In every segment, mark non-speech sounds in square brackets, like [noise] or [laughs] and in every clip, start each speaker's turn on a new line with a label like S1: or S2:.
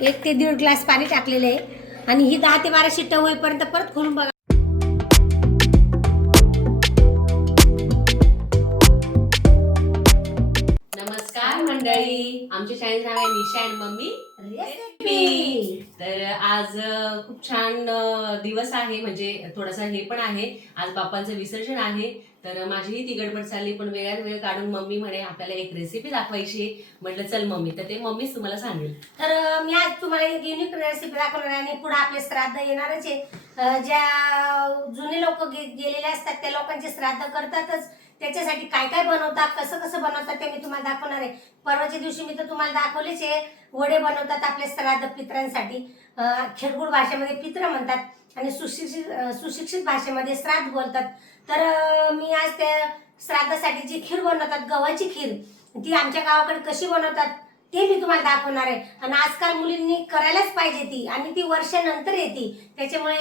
S1: एक ते दीड ग्लास पाणी टाकलेलं आहे. आणि ही दहा ते बारा शिट्ट्या होईपर्यंत परत खोलून बघा.
S2: नमस्कार मंडळी. आमच्या शाळेचं नाव आहे निशा अँड मम्मी
S1: रेसिपी.
S2: तर आज खूप छान दिवस आहे. म्हणजे थोडासा हे पण आहे. आज बाप्पांचं विसर्जन आहे. तर माझीही ती गडबड चालली पण वेळात वेळ काढून मम्मी म्हणे आपल्याला एक रेसिपी दाखवायची आहे. म्हटलं चल मम्मी. तर ते मम्मीच तुम्हाला सांगेल.
S1: तर मी आज तुम्हाला एक युनिक रेसिपी दाखवणार आहे आणि पुढे आपले श्राद्ध येणारच आहे. ज्या जुने लोक गेलेले असतात त्या लोकांचे श्राद्ध करतातच. त्याच्यासाठी काय काय बनवतात कसं कसं बनवतात ते मी तुम्हाला दाखवणार आहे. परवाच्या दिवशी मी तर तुम्हाला दाखवलेच आहे. वडे बनवतात आपल्या श्राद्ध पित्रांसाठी. अं, भाषेमध्ये पित्र म्हणतात आणि सुशिक्षित सुशिक्षित भाषेमध्ये श्राद्ध बोलतात. तर मी आज त्या श्राद्धासाठी जी खीर बनवतात गव्हाची खीर ती आमच्या गावाकडे कशी बनवतात ते मी तुम्हाला दाखवणार आहे. आणि आजकाल मुलींनी करायलाच पाहिजे ती आणि ती वर्षानंतर येते. त्याच्यामुळे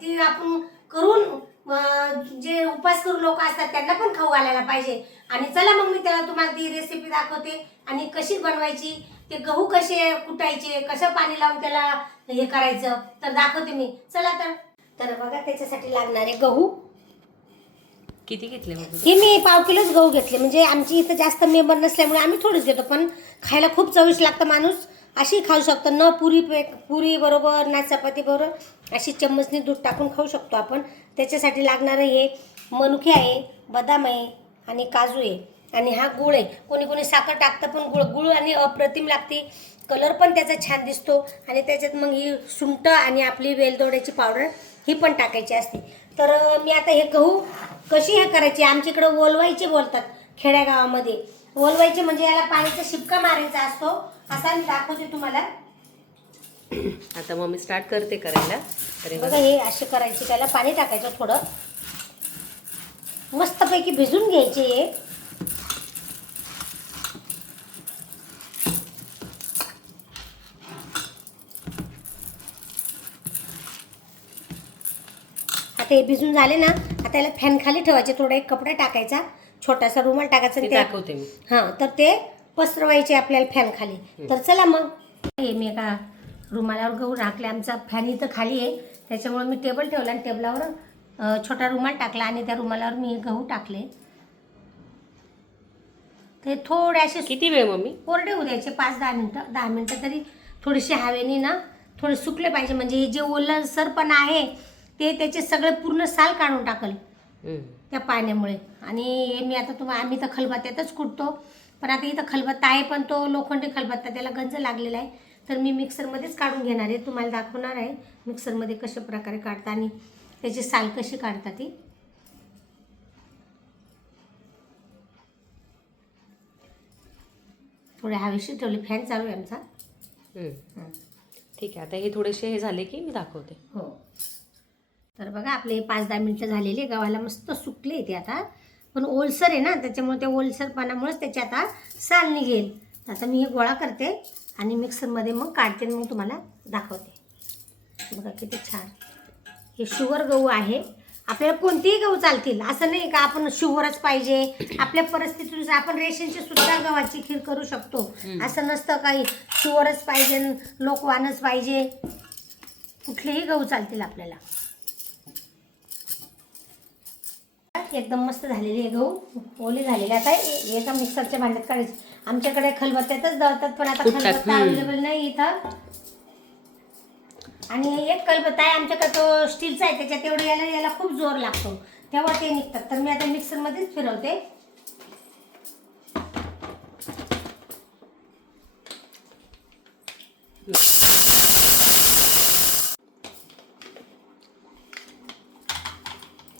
S1: ती आपण करून जे उपास करू लोक असतात त्यांना पण खाऊ घालायला पाहिजे. आणि चला मग मी त्याला तुम्हाला ती रेसिपी दाखवते. आणि कशी बनवायची ते गहू कसे कुटायचे कसं पाणी लावून त्याला हे करायचं तर दाखवते मी. चला तर. तर बघा त्याच्यासाठी लागणारे गहू.
S2: किती घेतले
S1: हे मी पाव किलोच गहू घेतले. म्हणजे आमची इथं जास्त मेंबर नसल्यामुळे आम्ही थोडंच घेतो पण खायला खूप चविष्ट लागतं माणूस. अशी खाऊ शकतो. न पुरी पे पुरी बरोबर ना चपाती बरोबर अशी चम्मचनी दूध टाकून खाऊ शकतो आपण. त्याच्यासाठी लागणारं हे मनुके आहे बदाम आहे आणि काजू आहे. आणि हा गुळ आहे. कोणी कोणी साखर टाकतं पण गुळ गुळ आणि अप्रतिम लागते. कलर पण त्याचा छान दिसतो. आणि त्याच्यात मग ही सुंट आणि आपली वेलदोड्याची पावडर ही पण टाकायची असते. तर मी आता हे गहू कशी हे करायची? आमच्याकडे ओलवायचे बोलतात खेड्यागावामध्ये. ओलवायचे म्हणजे याला पाण्याचा शिपका मारायचा असतो असा मी दाखवते तुम्हाला.
S2: आता मम्मी स्टार्ट करते करायला. अरे
S1: बघा. हे असे करायचे त्याला पाणी टाकायचं थोडं. मस्तपैकी भिजून घ्यायचे हे. आता हे भिजून झाले ना आता याला फॅन खाली ठेवायचे थोडा एक कपडा टाकायचा छोटासा रुमाल टाकायचा
S2: ते
S1: आणि
S2: दाखवते मी.
S1: हां तर ते पसरवायचे आपल्याला फॅन खाली. तर चला मग. हे मी एका रुमालावर गहू टाकले आमचा फॅन इथं खाली आहे. त्याच्यामुळे मी टेबल ठेवला आणि टेबलावर अं, छोटा रुमाल टाकला आणि त्या रुमालावर मी गहू टाकले. ते थोडे असे
S2: किती वेळ मम्मी?
S1: कोरडे होऊ द्यायचे पाच दहा मिनटं दहा मिनटं तरी थोडीशी हवेने ना थोडे सुकले पाहिजे. म्हणजे हे जे ओलं सरपण आहे ते त्याचे सगळे पूर्ण साल काढून टाकल. त्या पाण्यामुळे. आणि हे मी आता तुम्हाला आम्ही तर खलबत्त्यातच कुटतो. पण आता इथं खलबत्ता आहे पण तो लोखंडी खलबत्ता त्याला गंज लागलेला आहे. तर मी मिक्सरमध्येच काढून घेणार आहे. तुम्हाला दाखवणार आहे मिक्सरमध्ये कशा प्रकारे काढता आणि त्याची साल कशी काढता ती. थोडे हवेशीर ठेवले. फॅन चालू आहे आमचा.
S2: ठीक आहे. आता हे थोडेसे हे झाले की मी दाखवते.
S1: हो. तर बघा आपले पाच दहा मिनटं झालेले गव्हाला मस्त सुकले ते आता. पण ओलसर आहे ना त्याच्यामुळे त्या ओलसरपणामुळेच त्याची आता साल निघेल आता मी हे गोळा करते आणि मिक्सरमध्ये मग काढते मग तुम्हाला दाखवते. बघा किती छान. हे शुगर गहू आहे. आपल्याला कोणतेही गहू चालतील. असं नाही का आपण शुगरच पाहिजे. आपल्या परिस्थितीनुसार आपण रेशनची सुद्धा गव्हाची खीर करू शकतो. असं नसतं काही. शुगरच पाहिजे लोकवानच पाहिजे. कुठलेही गहू चालतील आपल्याला. एकदम मस्त झालेले हे गहू. ओले झालेले आता? एका मिक्सरच्या भांड्यात काढायचे. आमच्याकडे खलबत्त्यातच दळतात पण आता? खलबत्ता
S2: हम्म.
S1: अवेलेबल नाही इथं. आणि एक कलबत्ता आहे आमच्याकडे तो स्टीलचा आहे त्याच्यात तेवढं याला याला खूप जोर लागतो. तेव्हा ते निघतात. तर मी आता मिक्सरमध्येच फिरवते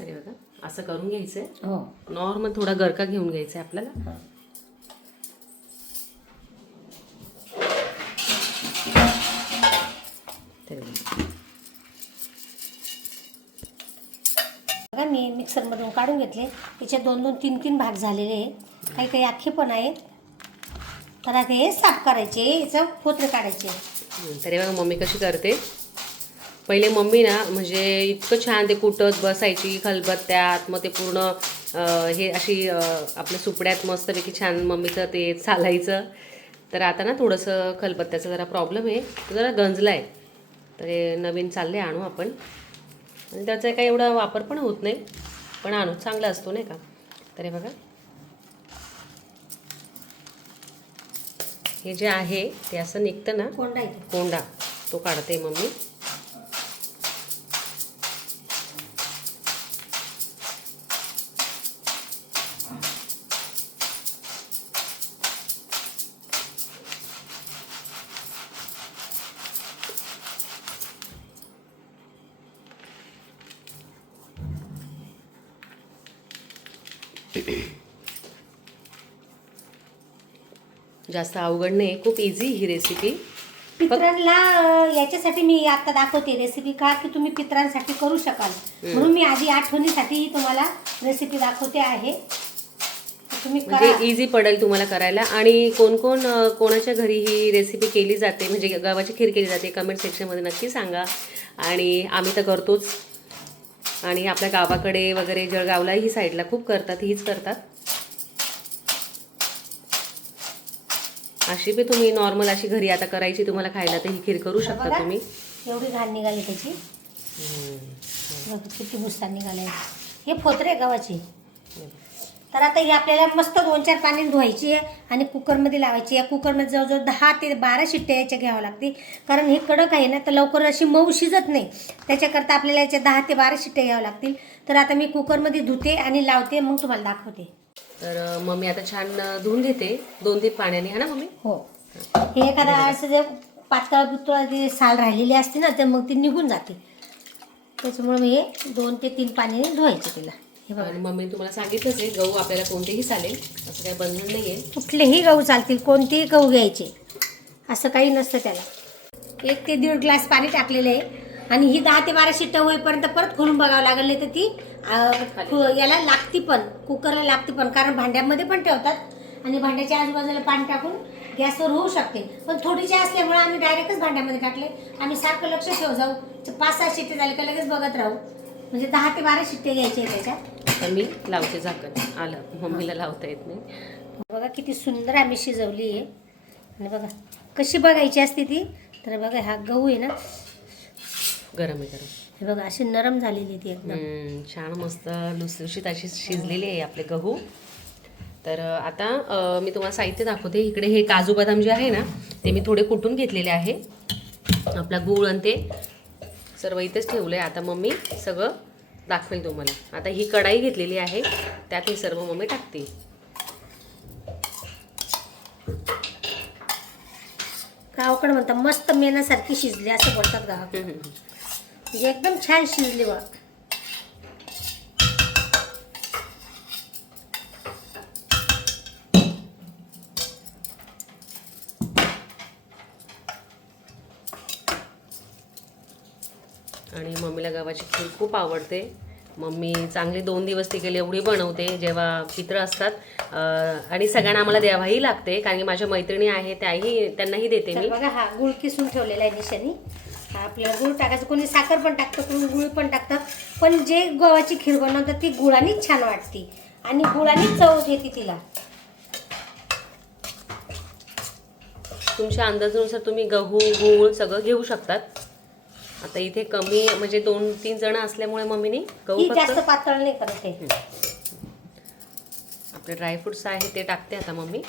S2: अरे बघा असं करून घ्यायचंय.
S1: हो.
S2: नॉर्मल थोडा गरका घेऊन घ्यायचा आहे आपल्याला बघा.
S1: मी मिक्सरमधून काढून घेतले. त्याचे दोन दोन तीन तीन भाग झालेले आहेत. काही काही आखे पण आहेत. तर आता हे साफ करायचे. याचं फोत्र काढायचे.
S2: तरी बघा मम्मी कशी करते. पहिले मम्मी ना म्हणजे इतकं छान ते कुटत बसायची खलबत्त्यात मग ते पूर्ण हे अशी आपल्या सुपड्यात मस्तपैकी छान मम्मीचं ते चालायचं. तर आता ना थोडंसं खलबत्त्याचा जरा प्रॉब्लेम आहे. तो जरा गंजला आहे तर हे नवीन चालले आणू आपण. आणि त्याचा काही एवढा वापर पण होत नाही. पण आणू चांगला असतो नाही का? तर हे बघा. हे जे आहे ते असं निघतं ना.
S1: कोंडा
S2: कोंडा. तो काढते मम्मी. जास्त अवघड नाही खूप इझी ही रेसिपी
S1: पित्रांना याच्यासाठी मी आता दाखवते रेसिपी का की तुम्ही पित्रांसाठी करू शकाल. म्हणून मी आधी आठवणीसाठी ही तुम्हाला रेसिपी दाखवते आहे. तुम्ही करा.
S2: म्हणजे इझी पडेल तुम्हाला करायला. आणि कोण कोण कोणाच्या घरी ही रेसिपी केली जाते म्हणजे गव्हाची खीर केली जाते कमेंट सेक्शनमध्ये नक्की सांगा. आणि आम्ही तर करतोच. आणि आपल्या गावाकडे वगैरे जळगावला ही साईडला खूप करतात हीच करतात. अशी बी तुम्ही नॉर्मल अशी घरी आता करायची तुम्हाला खायला तर ही खीर करू शकता. तुम्ही.
S1: एवढी घाण निघाली त्याची. किती भुस्सा निघालाय. हे फोतरे गव्हाचे. तर आता ही आपल्याला मस्त दोन चार पाणी धुवायची आहे आणि कुकरमध्ये लावायची आहे. कुकरमध्ये जवळजवळ दहा ते बारा शिट्ट्या याच्या घ्यावं लागते कारण हे कडक आहे ना तर लवकर अशी मऊ शिजत नाही. त्याच्याकरता आपल्याला याच्या दहा ते बारा शिट्ट्या घ्यावं लागतील. तर आता मी कुकरमध्ये धुते आणि लावते मग तुम्हाला दाखवते.
S2: तर मम्मी आता छान धुवून घेते. दोन तीन पाण्याने हा ना मम्मी?
S1: हो. हे एखादा असं जे पातळ पुतळ जे साल राहिलेली असते ना तर मग ती निघून जाते. त्याच्यामुळे मी हे दोन ते तीन पाण्याने धुवायचे तिला.
S2: आणि मम्मी तुम्हाला सांगितलंच आहे गहू आपल्याला कोणतेही चालेल असं काही बंधन नाही आहे
S1: कुठलेही गहू चालतील कोणतेही गहू घ्यायचे असं काही नसतं त्याला. एक ते दीड ग्लास पाणी टाकलेलं आहे. आणि ही दहा ते बारा शिट्ट्या होईपर्यंत परत खोलून बघावं लागेल नाही तर ती याला लागती पण कुकरला लागती पण कारण भांड्यामध्ये पण ठेवतात. आणि भांड्याच्या आजूबाजूला पाणी टाकून गॅसवर होऊ शकते. पण थोडीशी असल्यामुळे आम्ही डायरेक्टच भांड्यामध्ये टाकले. आम्ही सारखं लक्ष ठेव जाऊ. पाच सहा शिट्टे झाले का लगेच बघत राहू. म्हणजे दहा ते बारा शिट्टे घ्यायचे त्याच्यात.
S2: तर मी लावते झाकण. आलं. मम्मीला लावता येत नाही.
S1: बघा किती सुंदर आम्ही शिजवली आहे. आणि बघा कशी बघायची असते ती? तर बघा हा गहू आहे ना?
S2: गरम आहे गरम.
S1: हे बघा अशी नरम झालेली ती एकदम.
S2: छान मस्त लुसलुशीत अशी शिजलेली आहे आपले गहू. तर आता मी तुम्हाला साहित्य दाखवते. इकडे हे काजू बदाम जे आहे ना ते मी थोडे कुटून घेतलेले आहे. आपला गूळ आणि ते सर्व इथेच ठेवलं आहे आता मम्मी सगळं दाखवेल तुम्हाला. आता ही कढाई घेतलेली आहे त्यात हे सर्व मम्मी टाकते
S1: गावाकडे म्हणतात मस्त मेनासारखी शिजली असं बोलतात गावाकडे. म्हणजे एकदम छान शिजली बघ
S2: आणि मम्मीला गव्हाची खीर खूप आवडते. मम्मी चांगली दोन दिवस ती गेली एवढी बनवते जेव्हा पित्र असतात. आणि सगळ्यांना आम्हाला द्यावाही लागते कारण की माझ्या मैत्रिणी आहे त्याही त्यांनाही देते मी.
S1: बघा हा गुळ किसून ठेवलेला आहे निशाने. हा आपल्याला गुळ टाकायचं. कोणी साखर पण टाकतं कोणी गुळ पण टाकतं. पण जे गव्हाची खीर बनवतात ती गुळानीच छान वाटते. आणि गुळानीच चव येते तिला.
S2: तुमच्या अंदाजानुसार तुम्ही गहू गूळ सगळं घेऊ शकतात. आता इथे कमी म्हणजे दोन तीन जण असल्यामुळे मम्मीने गहू
S1: जास्त
S2: फक्त
S1: पातळ नाही करत आहे.
S2: आपले ड्रायफ्रुट्स आहे ते टाकते आता मम्मी.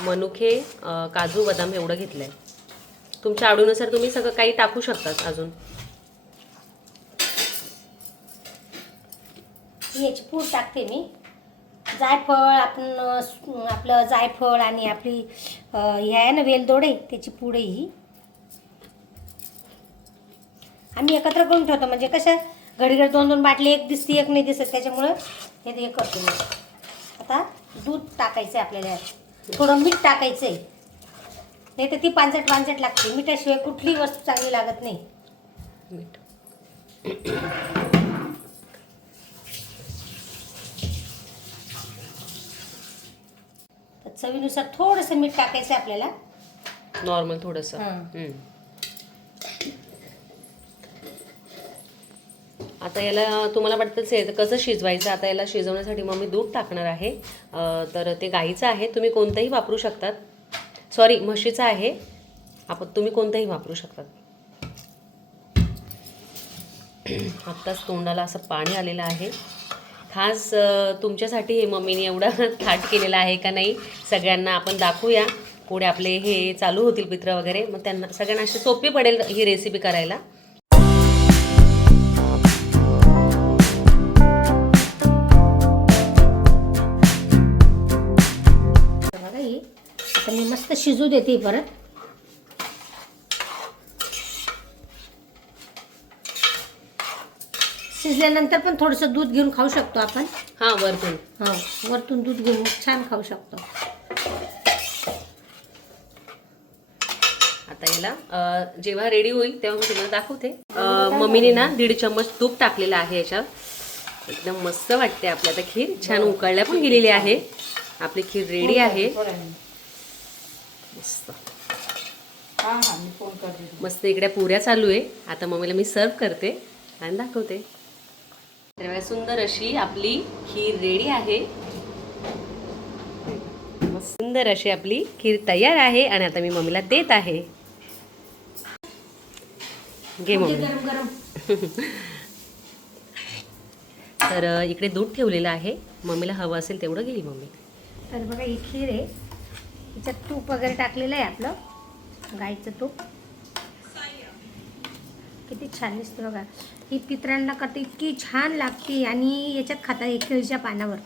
S2: मनुखे अं, काजू बदाम एवढं घेतलंय. तुमच्या आवडीनुसार तुम्ही सगळं काही टाकू शकतात अजून.
S1: याची पूड टाकते मी. जायफळ आपण अं, आपलं जायफळ आणि आपली अं, हे आहे ना वेलदोडे त्याची पूड आहे ही. आम्ही एकत्र करून ठेवतो. म्हणजे कसं घडी घडी दोन दोन बाटली एक दिसती एक नाही दिसत. त्याच्यामुळं हे हे करतो मी. आता दूध टाकायचं आहे आपल्याला. थोडं मीठ टाकायचं आहे नाही तर ती पांचट पांचट लागते. मिठाशिवाय कुठलीही वस्तू चांगली लागत नाही.
S2: मीठ.
S1: चवीनुसार थोडंसं मीठ टाकायचं आपल्याला.
S2: नॉर्मल थोडंसं
S1: हां.
S2: हम्म. आता याला तुम्हाला वाटतंच आहे कसं शिजवायचं? आता याला शिजवण्यासाठी मग मी दूध टाकणार आहे. तर ते गाईचं आहे. तुम्ही कोणतंही वापरू शकतात. सॉरी म्हशीचं आहे. आपण तुम्ही कोणतंही वापरू शकतात. आत्ताच तोंडाला असं पाणी आलेलं आहे. खास तुमच्यासाठी हे मम्मीने एवढा [laughs] थाट केलेला आहे का नाही सगळ्यांना आपण दाखवूया. पुढे आपले हे चालू होतील पित्र वगैरे. मग त्यांना सगळ्यांना अशी सोपी पडेल ही रेसिपी करायला.
S1: मस्त शिजू देते परत. शिजल्यानंतर पण थोडंसं दूध घेऊन खाऊ शकतो आपण.
S2: हां वरतून.
S1: हा वरतून दूध घेऊन छान खाऊ शकतो.
S2: आता याला जेव्हा रेडी होईल तेव्हा मी तुम्हाला दाखवते. मम्मीने ना दीड चम्मच तूप टाकलेलं आहे याच्यात एकदम मस्त वाटते आपल्या आता खीर छान उकळल्या पण गेलेली आहे. आपली खीर रेडी आहे. मस्त
S3: हा हा मी फोन करते
S2: मस्त इकडे पुऱ्या चालू आहे. आता मम्मीला मी सर्व करते आणि दाखवते. तर सुंदर अशी आपली खीर रेडी आहे. सुंदर अशी आपली खीर तयार आहे आणि आता मी मम्मीला देत आहे. घे
S1: म्हणजे
S2: मम्मी.
S1: गरम गरम
S2: तर इकडे दूध ठेवलेलं आहे. मम्मीला हवं असेल तेवढं गेली मम्मी.
S1: तर बघा ही खीर आहे. त्याच्यात तूप वगैरे टाकलेलं आहे आपलं. गाईचं तूप. किती छान दिसतं बघा. ही पित्रांना करता इतकी छान लागते आणि याच्यात खाता एक केळीच्या पानावर.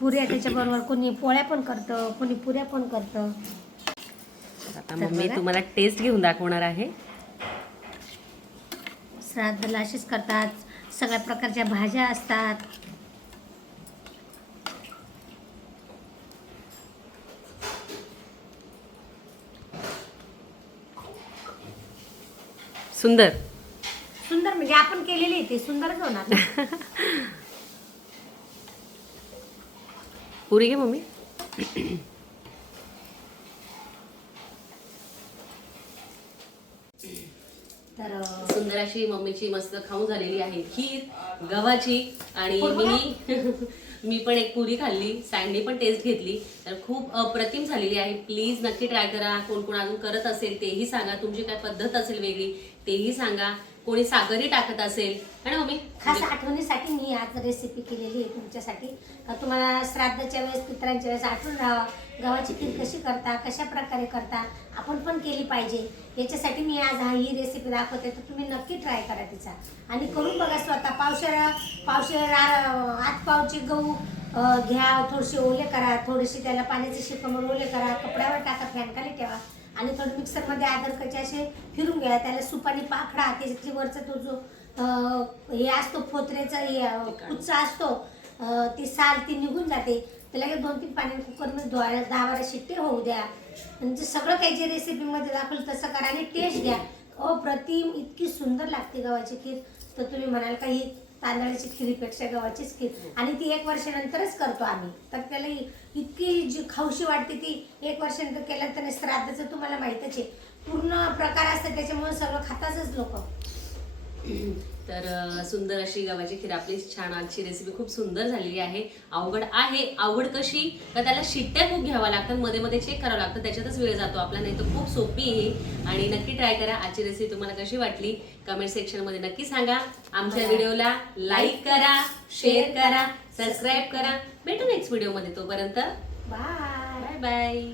S1: पुऱ्या त्याच्याबरोबर कोणी पोळ्या पण करतं कोणी पुऱ्या पण करतं.
S2: आता मम्मी. तुम्हाला टेस्ट घेऊन दाखवणार आहे.
S1: श्राद्धला असेच करतात सगळ्या प्रकारच्या भाज्या असतात.
S2: सुंदर.
S1: सुंदर म्हणजे आपण केलेली ती सुंदरच होणार. ना. [laughs]
S2: पुरी घे मम्मी.
S1: तर अं,
S2: सुंदर अशी मम्मीची मस्त खाऊन झालेली आहे खीर गव्हाची आणि मी [laughs] मी पण एक पुरी खाल्ली सँडी पण टेस्ट घेतली. तर खूप अप्रतिम झालेली आहे. प्लीज नक्की ट्राय करा. कोण कोण अजून करत असेल तेही सांगा. तुमची काय पद्धत असेल वेगळी तेही सांगा. कोणी साखरही टाकत असेल. है ना मम्मी?
S1: खास आठवणीसाठी मी आज रेसिपी केलेली आहे तुमच्यासाठी. का तुम्हाला श्राद्धाच्या वेळेस पितरांच्या वेळेस आठवण राहावं. गव्हाची खीर कशी करता कशा प्रकारे करता आपण पण केली पाहिजे. याच्यासाठी मी आज हा ही रेसिपी दाखवते. तर तुम्ही नक्की ट्राय करा तिचा. आणि करून बघा स्वतः. पावशेर पावशेर आ- आठ पावचे गहू घ्या थोडेसे ओले करा. थोडेसे त्याला पाण्याचे शिकमर ओले करा. कपड्यावर टाका फॅन खाली ठेवा. आणि थोडं मिक्सरमध्ये आदरकाचे असे फिरून घ्या. त्याला सुपानी पाखडा त्याच्यातली वरचा तो जो हे असतो फोत्रेचा हे कुच्चा असतो ती साल ती निघून जाते. त्याला लगेच दोन तीन पाण्याने कुकरमध्ये धुवायला दहा बारा शिट्टे होऊ द्या. म्हणजे सगळं काही जे रेसिपीमध्ये दाखवलं तसं करा आणि टेस्ट घ्या. अप्रतिम इतकी सुंदर लागते गव्हाची खीर. तर तुम्ही म्हणाल का ही तांदळाची खिरीपेक्षा गव्हाचीच खीर. आणि ती एक वर्षानंतरच करतो आम्ही. तर त्याला इतकी जी खाऊशी वाटते ती एक वर्षानंतर केल्यानंतर श्राद्धाचं तुम्हाला माहीतच आहे. पूर्ण प्रकार असतात त्याच्यामुळे सगळं खातातच लोक.
S2: तर सुंदर अशी गव्हाची खीर. आपली छान आजची रेसिपी खूप सुंदर झालेली आहे. अवघड आहे. अवघड कशी? तर त्याला शिट्ट्या खूप घ्याव्या लागतात. मध्ये मध्ये चेक करावं लागतं. त्याच्यातच वेळ जातो आपला. नाही तर खूप सोपी आहे आणि नक्की ट्राय करा. आजची रेसिपी तुम्हाला कशी वाटली? कमेंट सेक्शनमध्ये नक्की सांगा. आमच्या व्हिडिओला लाईक करा शेअर करा सबस्क्राईब करा. भेटू नेक्स्ट व्हिडिओमध्ये तोपर्यंत.
S1: Bye
S2: bye bye